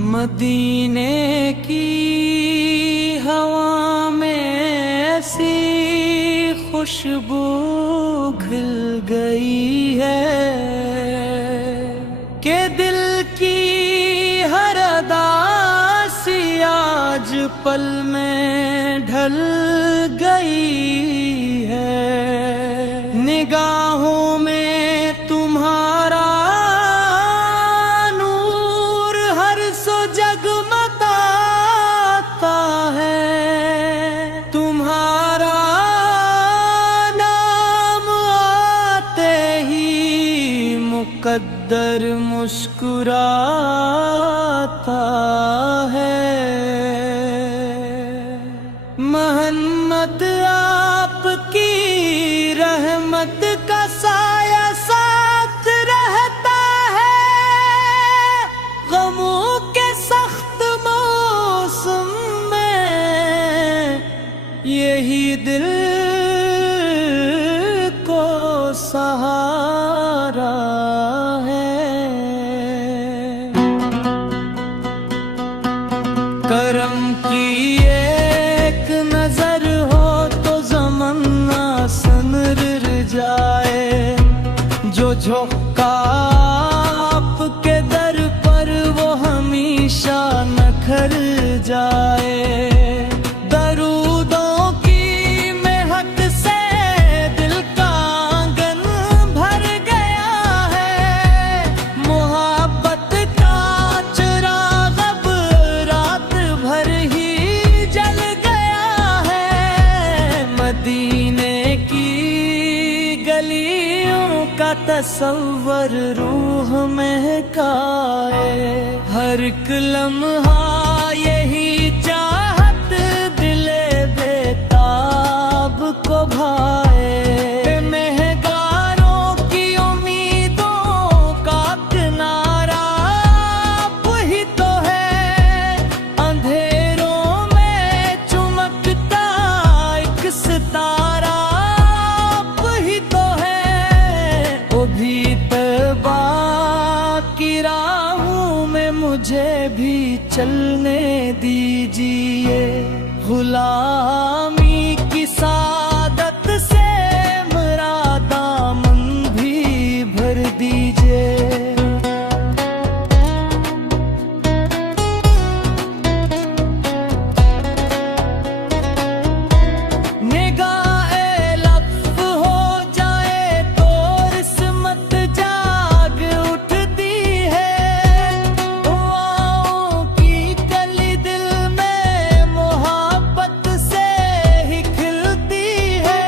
मदीने की हवा में ऐसी खुशबू खिल गई है कि दिल की हर अदासी आज पल में ढल गई है। निगाहों में तुम्हारा नूर हर सो जगमगाता है। तुम्हारा नाम आते ही मुकद्दर मुस्कुराता है। मोहम्मद आपकी रहमत का साया साथ रहता है। गमों के सख्त मौसम में यही दिल को सहारा है। करम की एक नजर हो तो ज़माना सनर जाए। जो झोंका आपके दर पर वो हमेशा नखर जाए। दरूदों की महक से दिल का आंगन भर गया है। मोहब्बत का चिराग अब रात भर ही जल गया है। मदीने की गलियों का तस्वर रूह महकाए। हर एक लम्हा यही चाहत दिले बेताब को भाए। महगारों की उम्मीदों का किनारा वही तो है। अंधेरों में चमकता एक सितारा वही तो है। वो भी तौबा की राहों में मुझे भी चलने दीजिए। गुलामी की सादत से मेरा दामन भी भर दीजिए। निगाहे लफ्ज़ हो जाए तो रिस्मत जाग उठती है। दुआओं की कली दिल में मोहब्बत से ही खिलती है।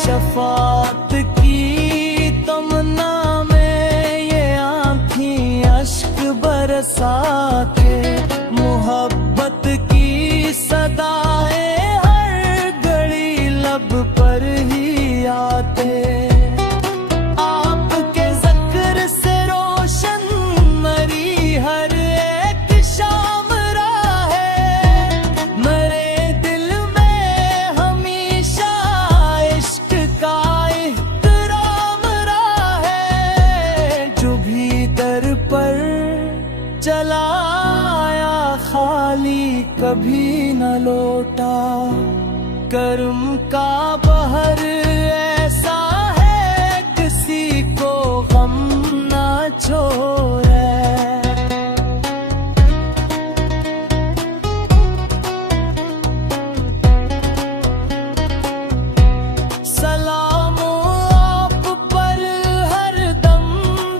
शफात की तमन्ना में ये आँखें अश्क बरसाते। मोहब्बत की सदाएं हर घड़ी लब पर ही आते। आपके ज़िक्र से रोशन मरी हर एक शाम राहे। मेरे दिल में हमेशा इश्क का एहतराम रहे। जो भी दर पर चला आया खाली कभी न लौटा। कर्म का बहर ऐसा है किसी को गम न छोड़े। सलामो आप पर हर दम,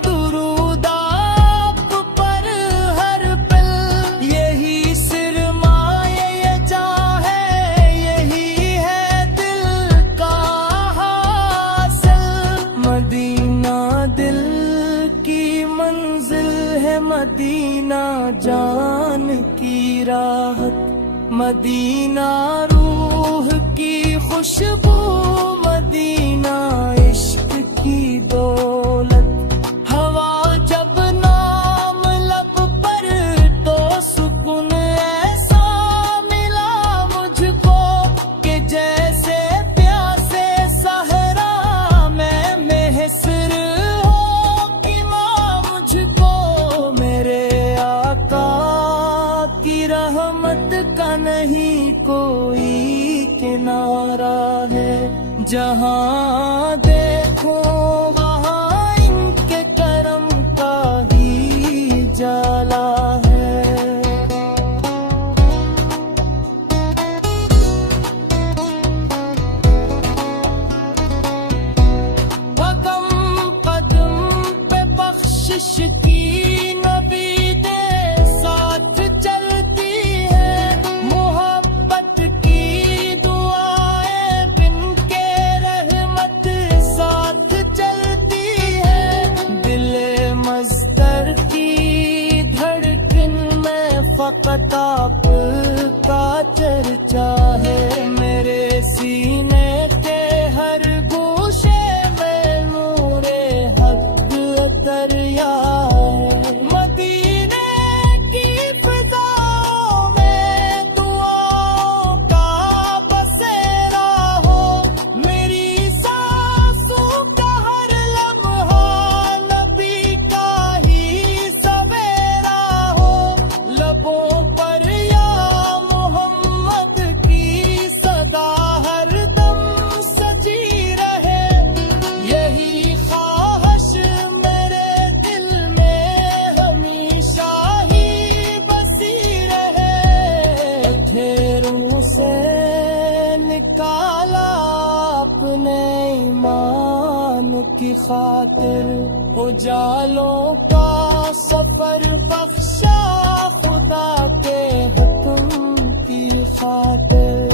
दुरूद आप पर हर पल। यही सिरमाए ये जहाँ है, यही है दिल का हासिल। मदीना दिल की मंजिल है, मदीना जान की राहत। मदीना रूह की खुशबू, मदीना इश्क की दौलत। हवा जब नाम लब पर तो सुकून ऐसा मिला मुझको कि जैसे प्यासे सहरा में महसर हो कि माँ मुझको मेरे आका नहीं कोई किनारा है। जहाँ देखो वहाँ इनके करम का ही जाला है। कदम कदम पे बख्शिश की नबी दे साथ चलती है। मोहब्बत की दुआएं बिन के रहमत साथ चलती है। दिले मस्तर की धड़कन में फकत आपका चर्चा है। मेरे सीने के हर गोशे में नूरे हक दरिया है। मदीने की फिजाओं में दुआओं का बसेरा हो। मेरी सांसों का हर लम्हा नबी का ही सवेरा हो। लबों पर या मोहम्मद की सदा हर दम सजी रहे। यही ख्वाहिश मेरे दिल में हमेशा ही बसी रहे। अंधेरों से निकाला अपने ईमान की खातिर। उजालों का सफर बख्शा खुदा के हुक्म की खातिर।